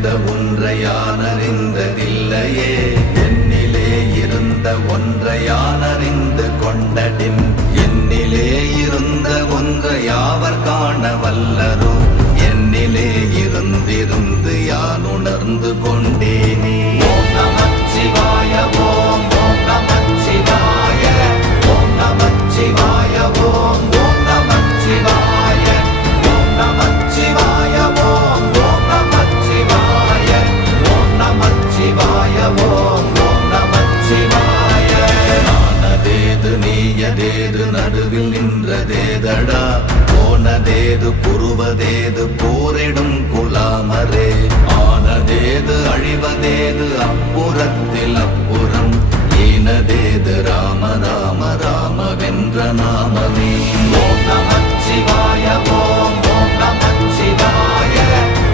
இருந்த ஒன்றை யான் அறிந்ததில்லையே, என்னிலே இருந்த ஒன்றை யான் அறிந்து கொண்டடின், என்னிலே இருந்த ஒன்றை யாவர் காண வல்லரோ, என்னிலே இருந்திருந்து யான் உணர்ந்து கொண்டேனே. ஓம் நமச்சிவாய ஓம் ஓம் நமச்சிவாய ஓம் நமச்சிவாய ஓம் ஓம் நமச்சிவாய ஓம் நமச்சிவாய ஓம் ஓம் நமச்சிவாய ஓம் நமச்சிவாய ஓம் ஓம் நமச்சிவாய. நானதேது நீயதேது நடுவில் நின்றதேதடா, போனதேது புருவதேது போரிடும் குலாமரே, ஆனதேது அழிவதேது அப்புறத்தில் அப்புறம், ஈனதேது